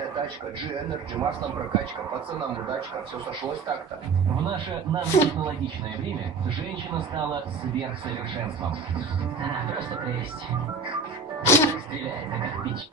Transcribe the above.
Нормальная тачка, G-Energy, маслом прокачка, пацанам удачка, все сошлось так-то. В наше нанотехнологичное время женщина стала сверхсовершенством. Она просто прелесть. Стреляет, как пич.